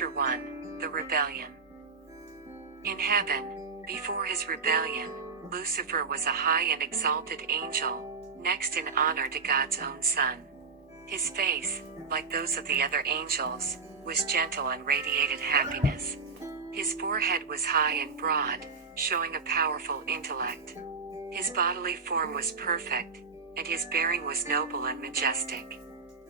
Chapter 1, The Rebellion. In heaven, before his rebellion, Lucifer was a high and exalted angel, next in honor to God's own Son. His face, like those of the other angels, was gentle and radiated happiness. His forehead was high and broad, showing a powerful intellect. His bodily form was perfect, and his bearing was noble and majestic.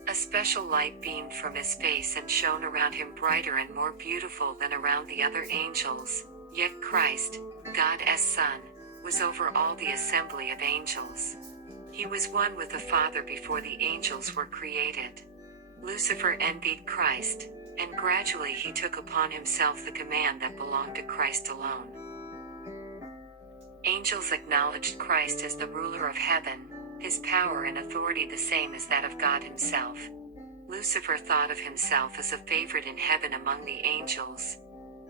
A special light beamed from his face and shone around him brighter and more beautiful than around the other angels. Yet Christ, God's Son, was over all the assembly of angels. He was one with the Father before the angels were created. Lucifer envied Christ, and gradually he took upon himself the command that belonged to Christ alone. Angels acknowledged Christ as the ruler of heaven, his power and authority the same as that of God himself. Lucifer thought of himself as a favorite in heaven among the angels.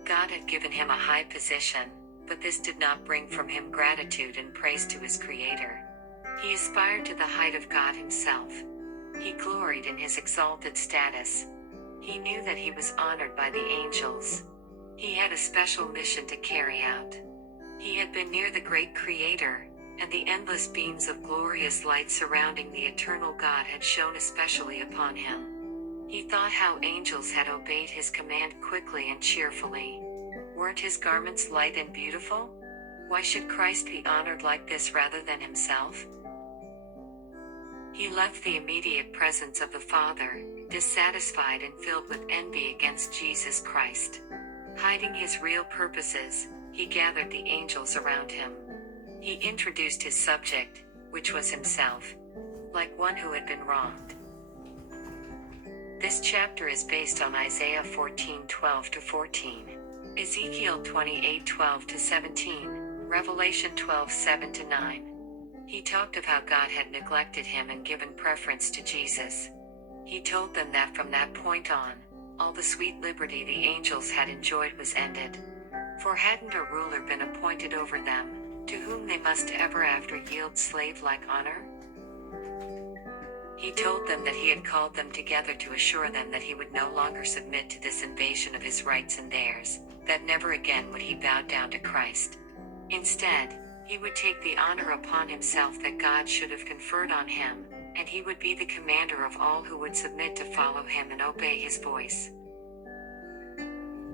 God had given him a high position, but this did not bring from him gratitude and praise to his Creator. He aspired to the height of God himself. He gloried in his exalted status. He knew that he was honored by the angels. He had a special mission to carry out. He had been near the great Creator, and the endless beams of glorious light surrounding the eternal God had shone especially upon him. He thought how angels had obeyed his command quickly and cheerfully. Weren't his garments light and beautiful? Why should Christ be honored like this rather than himself? He left the immediate presence of the Father, dissatisfied and filled with envy against Jesus Christ. Hiding his real purposes, he gathered the angels around him. He introduced his subject, which was himself, like one who had been wronged. This chapter is based on Isaiah 14:12-14, Ezekiel 28:12-17, Revelation 12:7-9. He talked of how God had neglected him and given preference to Jesus. He told them that from that point on, all the sweet liberty the angels had enjoyed was ended. For hadn't a ruler been appointed over them, to whom they must ever after yield slave-like honor? He told them that he had called them together to assure them that he would no longer submit to this invasion of his rights and theirs, that never again would he bow down to Christ. Instead, he would take the honor upon himself that God should have conferred on him, and he would be the commander of all who would submit to follow him and obey his voice.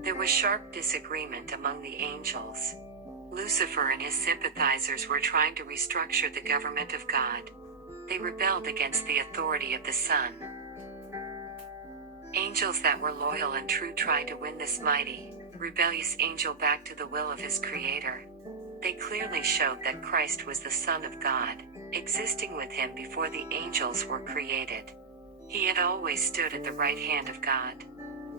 There was sharp disagreement among the angels. Lucifer and his sympathizers were trying to restructure the government of God. They rebelled against the authority of the Son. Angels that were loyal and true tried to win this mighty, rebellious angel back to the will of his Creator. They clearly showed that Christ was the Son of God, existing with him before the angels were created. He had always stood at the right hand of God.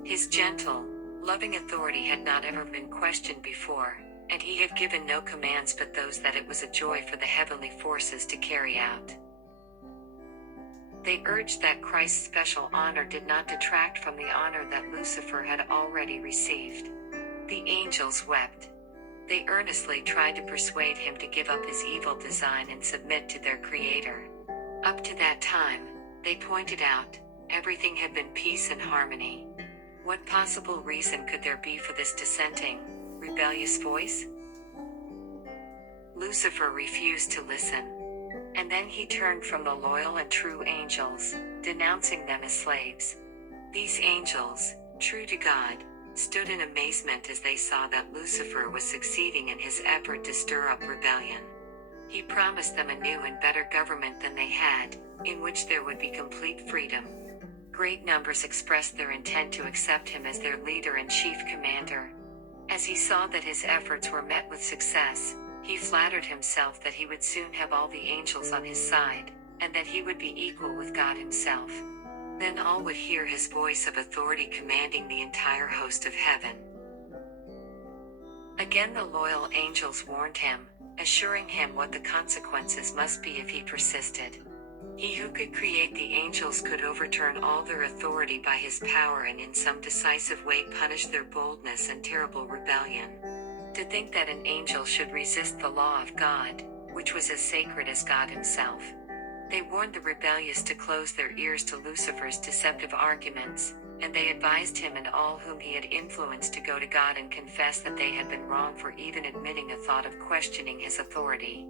His gentle, loving authority had not ever been questioned before, and he had given no commands but those that it was a joy for the heavenly forces to carry out. They urged that Christ's special honor did not detract from the honor that Lucifer had already received. The angels wept. They earnestly tried to persuade him to give up his evil design and submit to their Creator. Up to that time, they pointed out, everything had been peace and harmony. What possible reason could there be for this dissenting, rebellious voice? Lucifer refused to listen. And then he turned from the loyal and true angels, denouncing them as slaves. These angels, true to God, stood in amazement as they saw that Lucifer was succeeding in his effort to stir up rebellion. He promised them a new and better government than they had, in which there would be complete freedom. Great numbers expressed their intent to accept him as their leader and chief commander. As he saw that his efforts were met with success, he flattered himself that he would soon have all the angels on his side, and that he would be equal with God himself. Then all would hear his voice of authority commanding the entire host of heaven. Again the loyal angels warned him, assuring him what the consequences must be if he persisted. He who could create the angels could overturn all their authority by his power and in some decisive way punish their boldness and terrible rebellion. To think that an angel should resist the law of God, which was as sacred as God himself. They warned the rebellious to close their ears to Lucifer's deceptive arguments, and they advised him and all whom he had influenced to go to God and confess that they had been wrong for even admitting a thought of questioning his authority.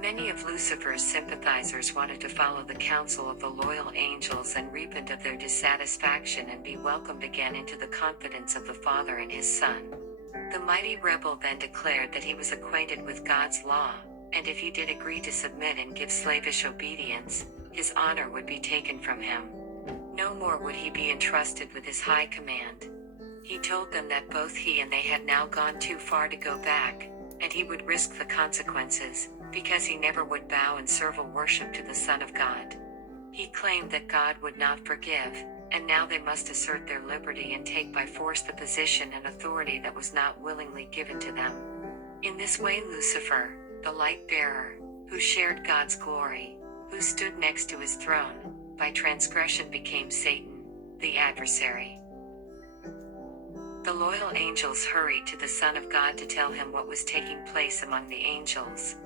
Many of Lucifer's sympathizers wanted to follow the counsel of the loyal angels and repent of their dissatisfaction and be welcomed again into the confidence of the Father and his Son. The mighty rebel then declared that he was acquainted with God's law, and if he did agree to submit and give slavish obedience, his honor would be taken from him. No more would he be entrusted with his high command. He told them that both he and they had now gone too far to go back, and he would risk the consequences, because he never would bow in servile worship to the Son of God. He claimed that God would not forgive, and now they must assert their liberty and take by force the position and authority that was not willingly given to them. In this way Lucifer, the light-bearer, who shared God's glory, who stood next to his throne, by transgression became Satan, the adversary. The loyal angels hurried to the Son of God to tell him what was taking place among the angels.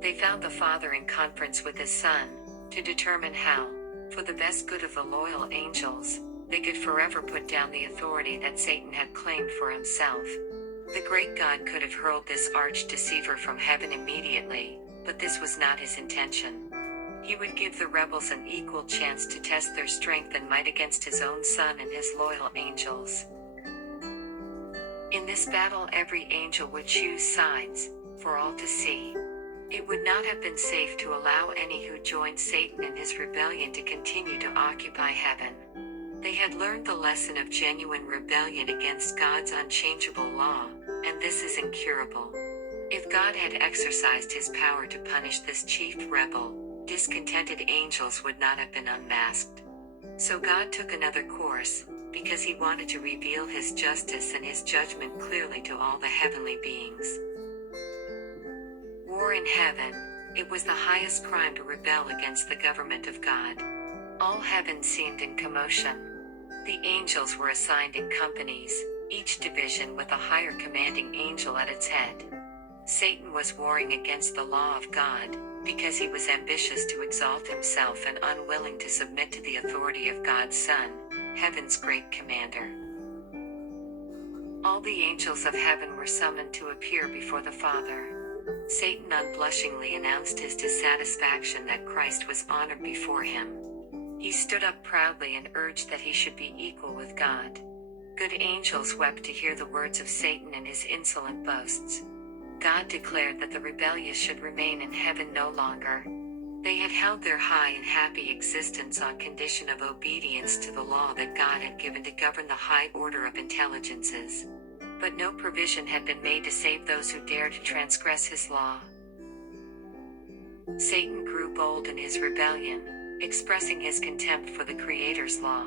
They found the Father in conference with his Son, to determine how, for the best good of the loyal angels, they could forever put down the authority that Satan had claimed for himself. The great God could have hurled this arch-deceiver from heaven immediately, but this was not his intention. He would give the rebels an equal chance to test their strength and might against his own Son and his loyal angels. In this battle every angel would choose sides, for all to see. It would not have been safe to allow any who joined Satan in his rebellion to continue to occupy heaven. They had learned the lesson of genuine rebellion against God's unchangeable law, and this is incurable. If God had exercised his power to punish this chief rebel, discontented angels would not have been unmasked. So God took another course, because he wanted to reveal his justice and his judgment clearly to all the heavenly beings. War in heaven, it was the highest crime to rebel against the government of God. All heaven seemed in commotion. The angels were assigned in companies, each division with a higher commanding angel at its head. Satan was warring against the law of God, because he was ambitious to exalt himself and unwilling to submit to the authority of God's Son, heaven's great commander. All the angels of heaven were summoned to appear before the Father. Satan unblushingly announced his dissatisfaction that Christ was honored before him. He stood up proudly and urged that he should be equal with God. Good angels wept to hear the words of Satan and his insolent boasts. God declared that the rebellious should remain in heaven no longer. They had held their high and happy existence on condition of obedience to the law that God had given to govern the high order of intelligences. But no provision had been made to save those who dared to transgress his law. Satan grew bold in his rebellion, expressing his contempt for the Creator's law.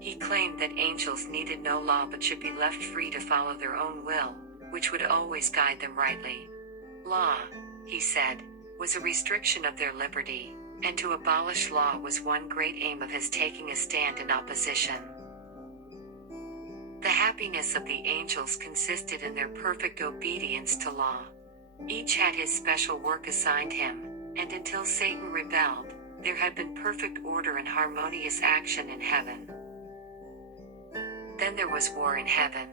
He claimed that angels needed no law but should be left free to follow their own will, which would always guide them rightly. Law, he said, was a restriction of their liberty, and to abolish law was one great aim of his taking a stand in opposition. The happiness of the angels consisted in their perfect obedience to law. Each had his special work assigned him, and until Satan rebelled, there had been perfect order and harmonious action in heaven. Then there was war in heaven.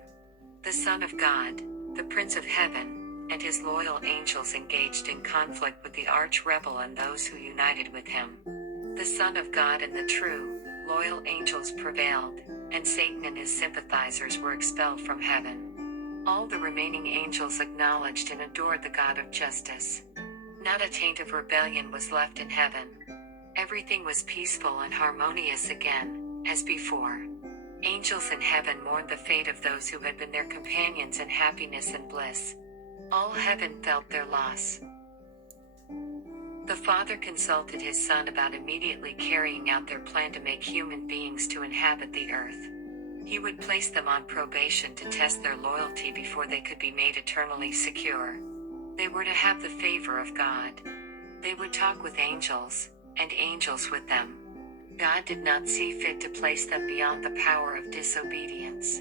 The Son of God, the Prince of Heaven, and his loyal angels engaged in conflict with the arch-rebel and those who united with him. The Son of God and the true, loyal angels prevailed, and Satan and his sympathizers were expelled from heaven. All the remaining angels acknowledged and adored the God of justice. Not a taint of rebellion was left in heaven. Everything was peaceful and harmonious again, as before. Angels in heaven mourned the fate of those who had been their companions in happiness and bliss. All heaven felt their loss. The Father consulted his Son about immediately carrying out their plan to make human beings to inhabit the earth. He would place them on probation to test their loyalty before they could be made eternally secure. They were to have the favor of God. They would talk with angels, and angels with them. God did not see fit to place them beyond the power of disobedience.